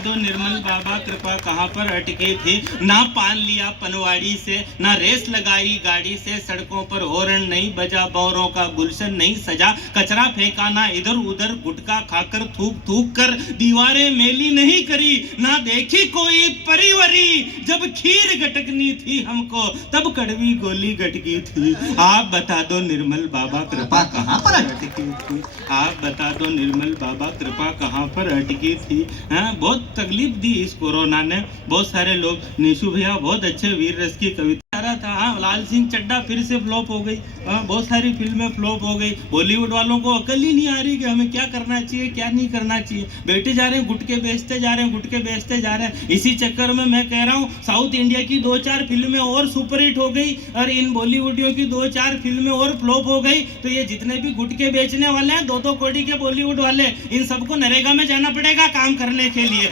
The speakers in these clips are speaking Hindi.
तो निर्मल बाबा कृपा कहाँ पर अटकी थी। ना पान लिया पनवाड़ी से, ना रेस लगाई गाड़ी से, सड़कों पर हॉर्न नहीं बजा, बौरों का गुलशन नहीं सजा, कचरा फेंका ना इधर उधर, गुटखा खाकर थूक थूक कर दीवारें मेली नहीं करी, ना देखी कोई परिवरी, जब खीर गटकनी थी हमको तब कड़वी गोली गटकी थी। आप बता दो निर्मल बाबा कृपा कहाँ पर अटकी थी। आप बता दो निर्मल बाबा कृपा कहाँ पर अटकी थी। हाँ, बहुत तकलीफ दी इस कोरोना ने। बहुत सारे लोग, निशु भैया बहुत अच्छे वीर रस की कविता आ रहा था। हाँ, लाल सिंह चड्ढा फिर से फ्लॉप हो गई। हाँ, बहुत सारी फिल्में फ्लॉप हो गई। बॉलीवुड वालों को अकल ही नहीं आ रही कि हमें क्या करना चाहिए क्या नहीं करना चाहिए। बैठे जा रहे हैं, गुटके बेचते जा रहे हैं, गुटके बेचते जा रहे हैं। इसी चक्कर में मैं कह रहा हूँ साउथ इंडिया की 2-4 फिल्में और सुपरहिट हो गई और इन बॉलीवुडियों की 2-4 फिल्में और फ्लॉप हो गई, तो ये जितने भी गुटके बेचने वाले हैं 2-2 करोड़ के बॉलीवुड वाले, इन सबको नरेगा में जाना पड़ेगा काम करने के लिए।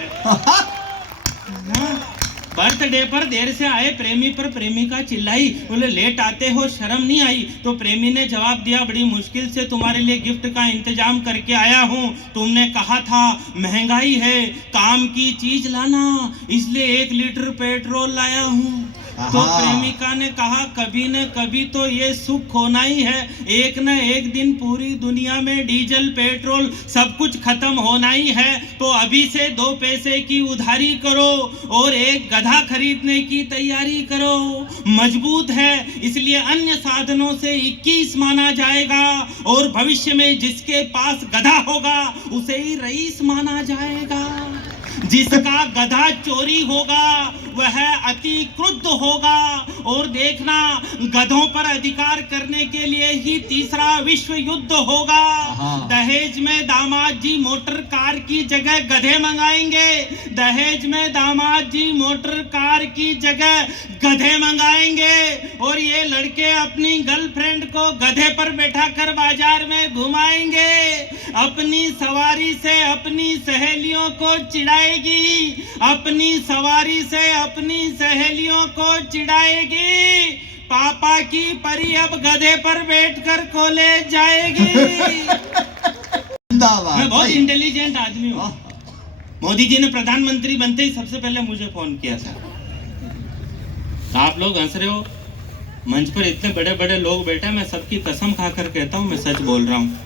बर्थडे पर देर से आए प्रेमी पर प्रेमिका चिल्लाई, बोले लेट आते हो शर्म नहीं आई। तो प्रेमी ने जवाब दिया बड़ी मुश्किल से तुम्हारे लिए गिफ्ट का इंतजाम करके आया हूँ, तुमने कहा था महंगाई है काम की चीज लाना, इसलिए 1 लीटर पेट्रोल लाया हूँ। तो प्रेमिका ने कहा कभी न कभी तो ये सुख होना ही है, एक न एक दिन पूरी दुनिया में डीजल पेट्रोल सब कुछ खत्म होना ही है, तो अभी से 2 पैसे की उधारी करो और एक गधा खरीदने की तैयारी करो। मजबूत है इसलिए अन्य साधनों से 21 माना जाएगा और भविष्य में जिसके पास गधा होगा उसे ही रईस माना जाएगा। जिसका गधा चोरी होगा वह अति क्रुद्ध होगा। और देखना गधों पर अधिकार करने के लिए ही 3रा विश्व युद्ध होगा। दहेज में दामाद जी मोटर कार की जगह गधे मंगाएंगे, दहेज में दामाद जी मोटर कार की जगह गधे मंगाएंगे और ये लड़के अपनी गर्लफ्रेंड को गधे पर बैठा कर बाजार में घुमाएंगे। अपनी सवारी से अपनी सहेलियों को चिढ़ाएगी, अपनी सवारी से अपनी सहेलियों को चिढ़ाएगी। पापा की परी अब गधे पर बैठकर कॉलेज जाएगी। मैं बहुत इंटेलिजेंट आदमी हूँ। मोदी जी ने प्रधानमंत्री बनते ही सबसे पहले मुझे फोन किया था। आप लोग हंस रहे हो, मंच पर इतने बड़े बड़े लोग बैठे, मैं सबकी कसम खाकर कहता हूँ मैं सच बोल रहा हूँ।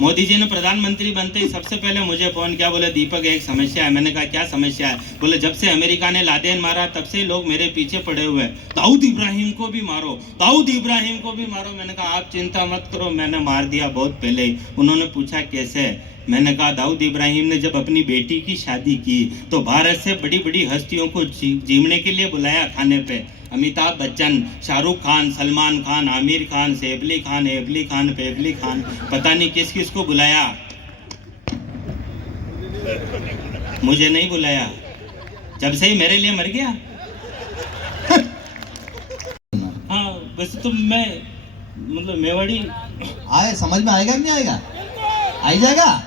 मोदी जी ने प्रधानमंत्री बनते ही सबसे पहले मुझे फोन किया, बोले दीपक एक समस्या है। मैंने कहा क्या समस्या है? बोले जब से अमेरिका ने लादेन मारा तब से लोग मेरे पीछे पड़े हुए हैं, दाऊद इब्राहिम को भी मारो, दाऊद इब्राहिम को भी मारो। मैंने कहा आप चिंता मत करो, मैंने मार दिया बहुत पहले ही। उन्होंने पूछा कैसे? मैंने कहा दाऊद इब्राहिम ने जब अपनी बेटी की शादी की तो भारत से बड़ी बड़ी हस्तियों को जीवने के लिए बुलाया खाने पे। अमिताभ बच्चन, शाहरुख खान, सलमान खान, आमिर खान, सैफ अली खान, एबली खान, पैबली खान, पता नहीं किस किस को बुलाया, मुझे नहीं बुलाया। जब से ही मेरे लिए मर गया। हाँ वैसे तो मैं मतलब मेवाड़ी आए, समझ में आएगा नहीं आएगा? आई जाएगा।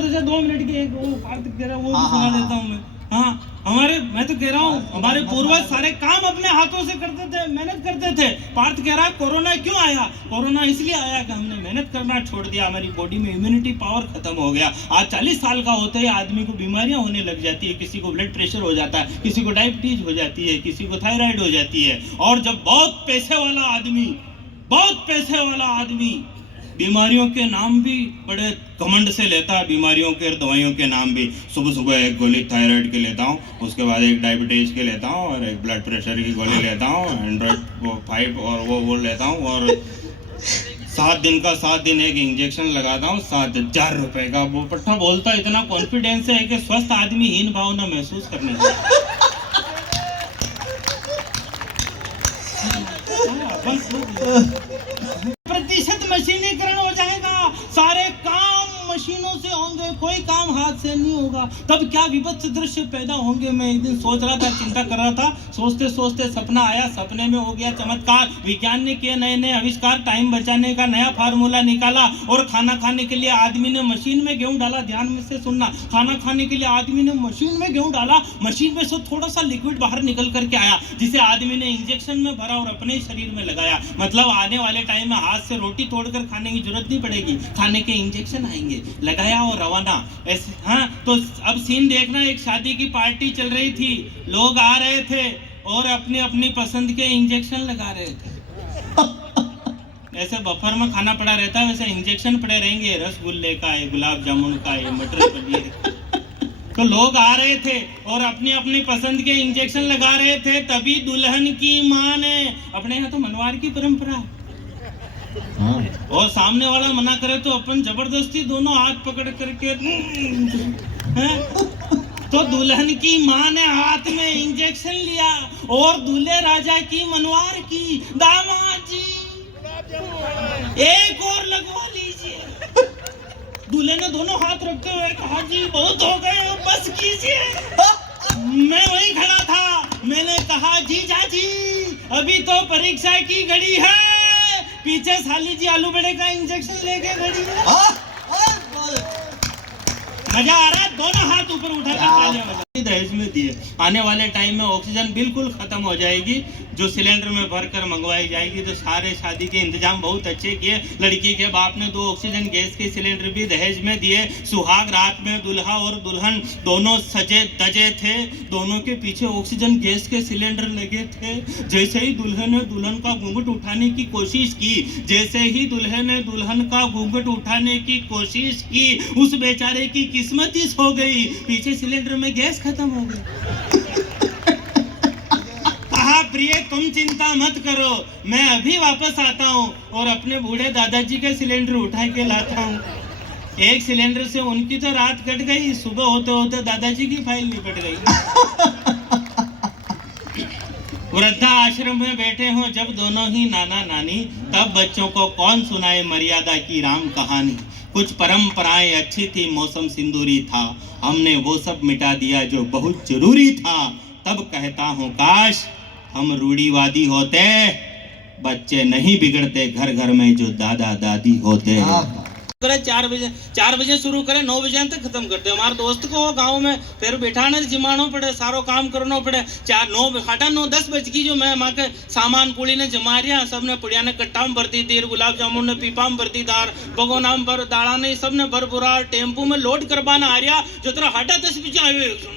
2 मिनट की एक वो कार्तिक कह रहा है, वो भी सुना देता हूँ मैं। हाँ मैं तो कह रहा हूँ हमारे पूर्वज सारे काम अपने हाथों से करते थे, मेहनत करते थे। पार्थ कह रहा है कोरोना क्यों आया? कोरोना इसलिए आया कि हमने मेहनत करना छोड़ दिया, हमारी बॉडी में इम्यूनिटी पावर खत्म हो गया। आज 40 साल का होते ही आदमी को बीमारियां होने लग जाती है, किसी को ब्लड प्रेशर हो जाता है, किसी को डायबिटीज हो जाती है, किसी को थायराइड हो जाती है। और जब बहुत पैसे वाला आदमी बीमारियों के नाम भी बड़े घमंड से लेता है, बीमारियों के और दवाइयों के नाम भी। सुबह एक गोली थायराइड के लेता हूँ, उसके बाद एक डायबिटीज के लेता हूँ और एक ब्लड प्रेशर की गोली लेता हूँ, 105 और वो लेता हूँ और 7 दिन का 7 दिन एक इंजेक्शन लगाता हूँ 7,000 रुपए का। वो पट्टा बोलता इतना कॉन्फिडेंस है कि स्वस्थ आदमी हीन भावना महसूस करने प्रतिशत मशीनीकरण हो जाएगा, सारे काम मशीनों से होंगे, कोई काम हाथ से नहीं होगा। तब क्या विभत्स दृश्य पैदा होंगे। मैं एक दिन सोच रहा था, चिंता कर रहा था, सोचते सोचते सपना आया, सपने में हो गया चमत्कार। विज्ञान ने किए नए नए आविष्कार, टाइम बचाने का नया फार्मूला निकाला और खाना खाने के लिए आदमी ने मशीन में गेहूं डाला। ध्यान में से सुनना, खाना खाने के लिए आदमी ने मशीन में गेहूं डाला, मशीन में से थोड़ा सा लिक्विड बाहर निकल करके आया, जिसे आदमी ने इंजेक्शन में भरा और अपने शरीर में लगाया। मतलब आने वाले टाइम में हाथ से रोटी तोड़कर खाने की जरूरत नहीं पड़ेगी, खाने के इंजेक्शन आएंगे। लगाया और रवाना ऐसे। हाँ, तो अब सीन देखना, एक शादी की पार्टी चल रही थी, लोग आ रहे थे और अपनी अपनी पसंद के इंजेक्शन लगा रहे थे। ऐसे बफर में खाना पड़ा रहता है, वैसे इंजेक्शन पड़े रहेंगे, रसगुल्ले का है, गुलाब जामुन का है, मटर पनीर। तो लोग आ रहे थे और अपनी अपनी पसंद के इंजेक्शन लगा रहे थे, तभी दुल्हन की माँ ने, अपने यहाँ तो मनवार की परंपरा है, और सामने वाला मना करे तो अपन जबरदस्ती दोनों हाथ पकड़ करके तो दुल्हन की माँ ने हाथ में इंजेक्शन लिया और दूल्हे राजा की मनवार की, दामाद जी एक और लगवा लीजिए। दूल्हे ने दोनों हाथ रखते हुए कहा, जी बहुत हो गए, बस कीजिए। मैं वहीं खड़ा था, मैंने कहा, जीजा जी अभी तो परीक्षा की घड़ी है, पीछे साली जी आलू बड़े का इंजेक्शन लेके खड़ी है। मजा आ रहा है, दोनों हाथ ऊपर उठाकर तालियां बजा। दहेज में दिए, आने वाले टाइम में ऑक्सीजन बिल्कुल खत्म हो जाएगी, जो सिलेंडर में भरकर मंगवाई जाएगी। तो सारे शादी के इंतजाम बहुत अच्छे किए, लड़की के बाप ने 2 ऑक्सीजन गैस के सिलेंडर भी दहेज में दिए। सुहाग रात में दुल्हा और दुल्हन दोनों सजे दजे थे, दोनों के पीछे ऑक्सीजन गैस के सिलेंडर लगे थे। जैसे ही दुल्हे ने दुल्हन का घूंघट उठाने की कोशिश की, जैसे ही दुल्हे ने दुल्हन का घूंघट उठाने की कोशिश की, उस बेचारे की किस्मत ही सो गई, पीछे सिलेंडर में गैस खत्म हो गई। कहा, प्रिय तुम चिंता मत करो, मैं अभी वापस आता हूँ और अपने बूढ़े दादाजी का सिलेंडर उठा के लाता हूँ। एक सिलेंडर से उनकी तो रात कट गई, सुबह होते होते दादाजी की फाइल निपट गई। वृद्धा आश्रम में बैठे हो जब दोनों ही नाना नानी, तब बच्चों को कौन सुनाए मर्यादा की राम कहानी। कुछ परंपराएं अच्छी थी, मौसम सिंदूरी था, हमने वो सब मिटा दिया जो बहुत जरूरी था। तब कहता हूँ काश हम रूढ़िवादी होते, बच्चे नहीं बिगड़ते घर घर में जो दादा दादी होते। 4 बजे शुरू करे, 9 बजे तक खत्म कर दे। हमारे दोस्त को गांव में फिर बिठाने जिमानो पड़े, सारो काम करना पड़े। 9:30 बज की जो मैं माँ के सामान पुड़ी ने जमा रिया, सबने पुड़िया ने कट्टा में भरती थी, गुलाब जामुन ने पीपा में भरती दार, भगोना में भर दाड़ा ने सबने भर बुरा टेम्पू में लोड करवाना आ रहा। जो तेरा 10:30 बजे आयो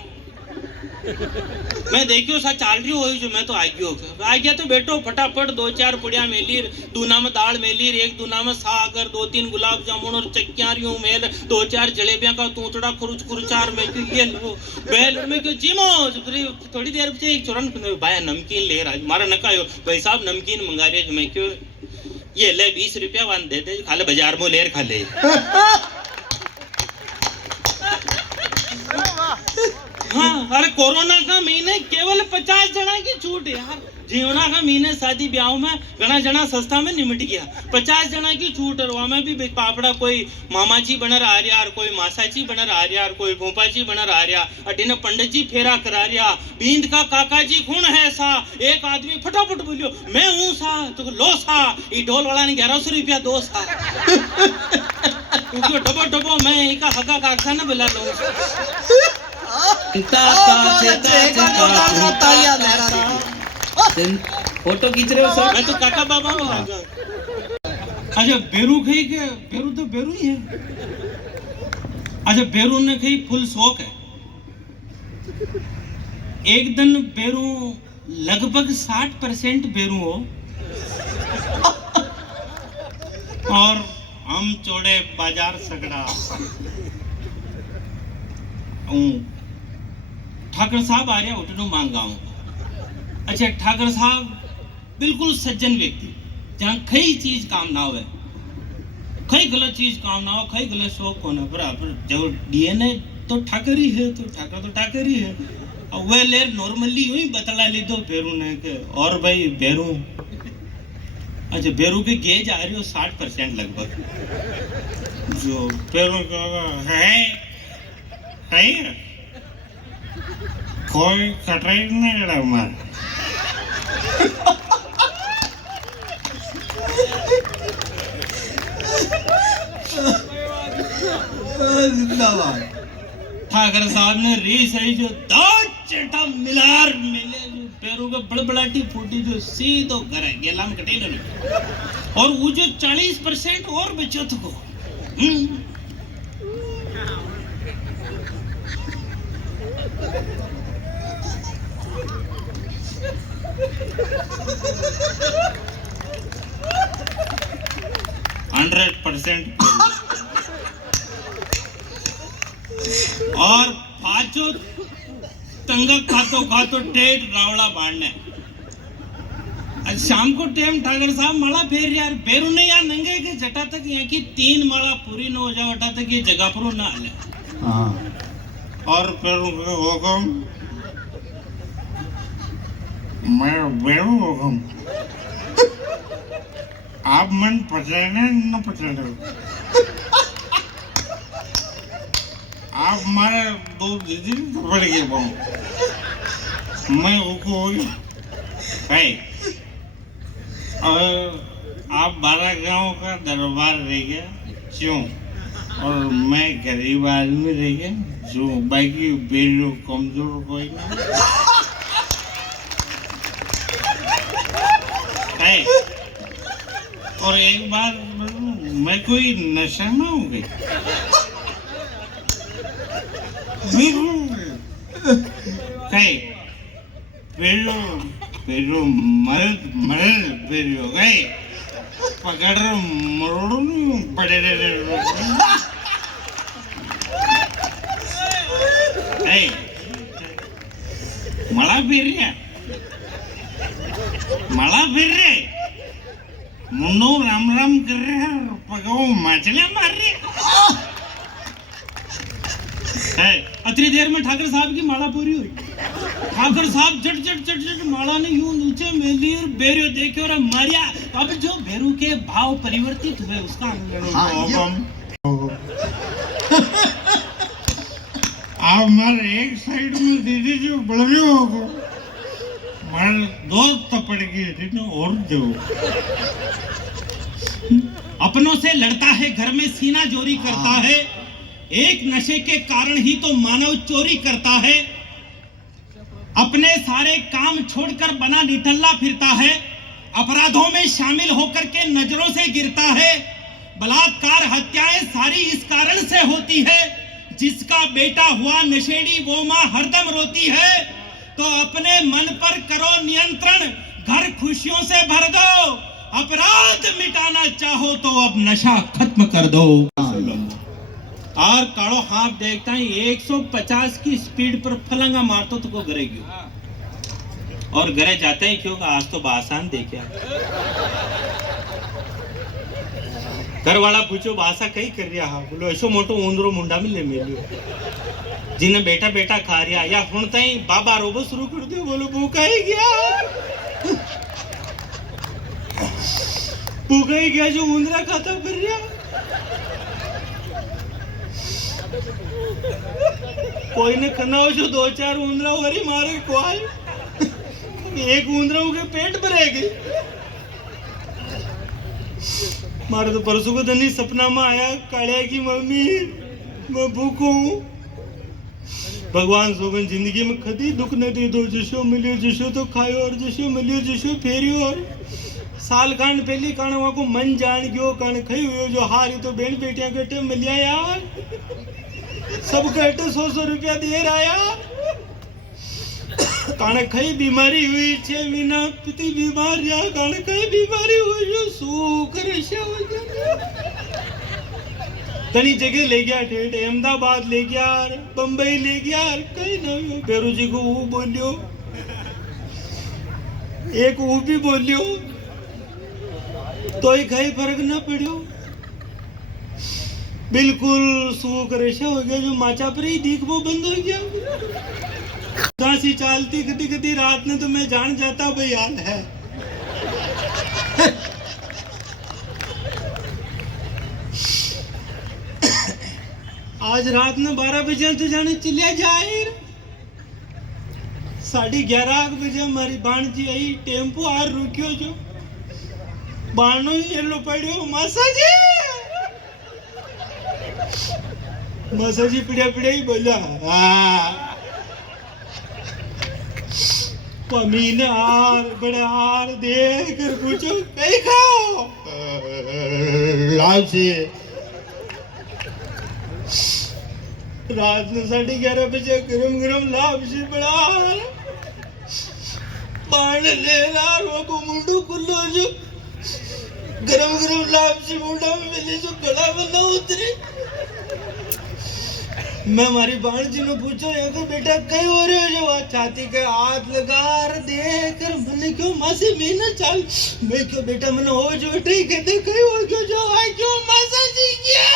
मैं देखियो सा चाल रही हो, जो मैं तो आ गया तो बैठो फटाफट 2-4 पुड़िया मेली, दूना में दाल मेली, एक दूना में सागर, 2-3 गुलाब जामुन और चक्कियारियों मेल, 2-4 जलेबियां का तूतड़ा खुरचार में ये लो बेल में क्यों जीमो। थोड़ी देर से एक चुरन भाई नमकीन ले रहा, मारा न कहो भाई साहब नमकीन मंगा रहे, मैं क्यों ये ले 20 रुपया वन दे दे, खाले बाजार में लेर खा ले। हाँ, अरे कोरोना का महीने केवल 50 जना की छूट यार। जीवना का महीने शादी ब्याह में घना जना सस्ता में निमट गया, 50 जना की छूट। और में भी पापड़ा कोई मामा जी बना रहा यार, कोई मासा जी बना रहा यार, कोई भोपा जी बना रहा यार, अटीने पंडित जी फेरा करा रहा, बींद का काका जी कौन है सा। एक आदमी फटाफट बोलियो मैं हूँ सा, तो लो सा, ये ढोल वाला ने 1100 रुपया दो सा। डबो मैं इका हका काका ना बुला लो। फोटो खींच रहे हो सर? मैं तो काका बाबा में आ गया। अच्छा बेरू खाई के, बेरू तो बेरू ही है। अच्छा बेरू ने खाई फुल शौक है। एक दिन बेरू लगभग 60% बेरू हो और हम चौड़े बाजार सगड़ा। ठाकर साहब आ रहा उठनो मांगाऊं। अच्छा ठाकर साहब बिल्कुल सज्जन व्यक्ति, जहाँ कई चीज काम ना हो, कई गलत चीज काम ना हो, कई गलत शौक होना बराबर। जब डीएनए तो ठाकर ही है, तो ठाकर ही है। वे ले नॉर्मली ही बतला ली दो बेरू ने के, और भाई बेरू, अच्छा बेरू के गेज आ रही हो 60% लगभग। जो बेरू है कोई कटाई नहीं रहा मार। जिंदाबाद। ठाकर साहब ने री सही जो 2 चेटा मिलार मिले, जो पैरों का बड़बड़ाटी फूटी, जो सीधो घर है गेला में कटे ना। और वो जो 40% और बचत को 100% और पांचों तंगा खातो खातो टेट रावड़ा बांधने। आज शाम को टाइम ठाकर साहब माला फेर यार फेरू नहीं यार नंगे के जटा तक यहाँ की 3 माला पूरी न हो जाए वटा तक ये जगह पर ना आले। हाँ और फिर हुकम मैं बेरू हुकम आप मन पकड़ने न पकड़े आप मारे 2 दीदी पकड़ के पाऊँ मैं उनको है और आप 12 गांव का दरबार रह गया क्यों और मैं गरीब आदमी रह गया जो बाकी बेरो कमजोर कोई ना है। और एक बार मैं कोई नशा में हो गई है बेरो बेरो मरद बेरो गए पकड़ मरोड़ो नहीं पड़े मला फिर रहे मुन्नो राम राम कर रहे हैं पकाओ मछलियां मार रहे है। अतरी देर में ठाकर साहब की माला पूरी हुई। ठाकर साहब झट झट झट झट माला ने यूं नीचे मेली और बेरू देखे और मारिया। अब जो बेरू के भाव परिवर्तित हुए उसका आप मारे एक साइड में दीदी जो बढ़ रहे हो मार 2 थप्पड़ की और दो अपनों से लड़ता है घर में सीना जोरी करता है एक नशे के कारण ही तो मानव चोरी करता है अपने सारे काम छोड़कर बना निठल्ला फिरता है अपराधों में शामिल होकर के नजरों से गिरता है बलात्कार हत्याएं सारी इस कारण से होती है जिसका बेटा हुआ नशेड़ी वो माँ हरदम रोती है तो अपने मन पर करो नियंत्रण घर खुशियों से भर दो अपराध मिटाना चाहो तो अब नशा खत्म कर दो। और काड़ो हाथ देखता है 150 की स्पीड पर फलंगा मारतो तो को घरे गयो और घरे जाते ही क्यों आज तो बासान देखा घर वाला पूछो बासा कई कर रहा हा बोलो ऐसो मोटो ऊंदरो मुंडा में ले मेलियो जिन्हें बेटा बेटा खा रहा या हुणता ही बाबा रोबो शुरू कर दियो बोलो भूखा ही गया भूखा ही गया जो ऊंदरा खाता फिर रहा कोई ने कनाओ जो 2-4 ऊंदरा वरी मारे को आए एक ऊंदरा के पेट भरेगी मारे तो परसों को दिन सपना में आया कालिया की मम्मी मैं भूखो हूँ भगवान सोगन जिंदगी में कभी दुख न दे दो जिसो मिलियो जिसो तो खायो और जिसो मिलियो जिसो फेरियो और साल कान पहली कान वहां को मन जान गयो कान खई हुयो जो हारी तो बेन बेटियां के मिलिया यार सब कटे 100 रुपया दे रहा यार कान खई बीमारी हुई 6 महीना पति बीमार या कान खई बीमारी हुई जो सुकर तनी जगह ले गया ठेठ अहमदाबाद ले गया बंबई ले गया कहीं ना बेरू जी को वो बोलियो एक वो भी बोलियो तो ही कहीं फर्क ना पड़ियो बिल्कुल सूख रेशा हो गया जो माचा पर ही दीख वो बंद हो गया दासी चालती कदी कदी रात ने तो मैं जान जाता भाई हाल है आज रात में 12 बजे तो जाने चिल्लिया जाए 11:30 बजे हमारी बाणजी आई टेम्पो आर रुकियो जो बाणो ही येलो पड़ियो मासा जी पिड़िया पिड़िया ही बोला पमीन हार बड़े हार देख कर पूछो कहीं खाओ लाल से रात में 11:30 बजे गरम गरम लापसी बना बाण ले रहा रो को मुंडू कुल्लो जो गरम गरम लापसी मुंडा में मिली जो गला बना उतरी मैं हमारी बाण जी ने पूछो यहाँ को बेटा कहीं हो रहे हो जो छाती के हाथ लगा देख कर मैंने क्यों मासी मीना चाल मैं क्यों बेटा मैंने हो जो बेटे कहते कहीं हो क्यों जो आए क्यों मासा जी क्या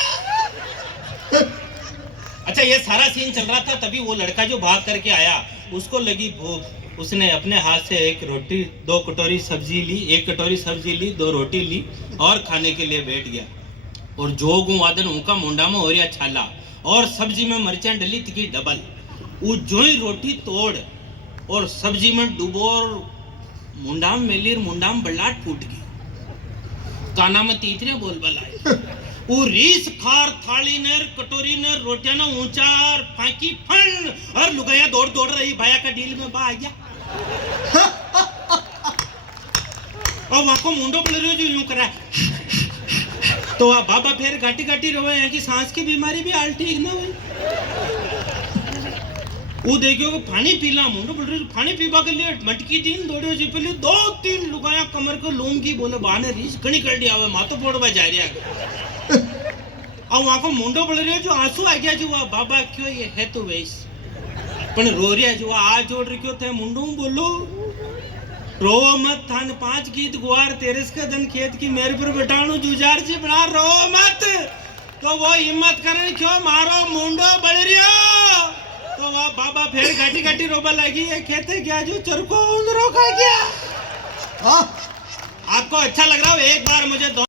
अच्छा ये सारा सीन चल रहा था तभी वो लड़का जो भाग करके आया उसको लगी भूख उसने अपने हाथ से एक रोटी 2 कटोरी सब्जी ली 1 कटोरी सब्जी ली 2 रोटी ली और खाने के लिए बैठ गया और जोगू वादन उनका मुंडा में हो रहा छाला और सब्जी में मिर्चा डली तिकी डबल वो जो ही रोटी तोड़ और सब्जी में डूबो और मुंडाम मेलीर मुंडाम बल्लाट फूट गई काना में तीतरे बोल बलाए वो रीस खार थाली नर कटोरी नर रोटियां ना ऊंचार फाकी फन और लुगाया दौड़ दौड़ रही भाया का डील में बा आ गया और वहां को मुंडो पड़ रही जो यूं कर रहा है तो आप बाबा फिर गाटी गाटी रोए हैं कि सांस की बीमारी भी हाल ठीक ना हुई वो देखियो पानी पीला मुंडो बोल रही पानी पीवा के लिए मटकी 3 दौड़ियो जी पहले 2-3 लुगाया कमर को लूंगी बोले बाने रीस घणी कर दिया हुआ मातो पोड़वा जा रहा और वहां को मुंडो बोल रही जो आंसू आ गया जो वह बाबा क्यों ये है तो वैस पण रो रिया जो आ जोड़ रखियो थे मुंडो बोलो रो मत थान 5 गीत गुआर तेरस का धन खेत की मेरे पर बटाणु जुजार जी बना रो मत तो वो हिम्मत करन क्यों मारो मुंडो बड़ रियो तो वह बाबा फिर गाटी गाटी रोबा लगी है खेते गया जो चरको उंदरो खा गया आपको अच्छा लग रहा हो एक बार मुझे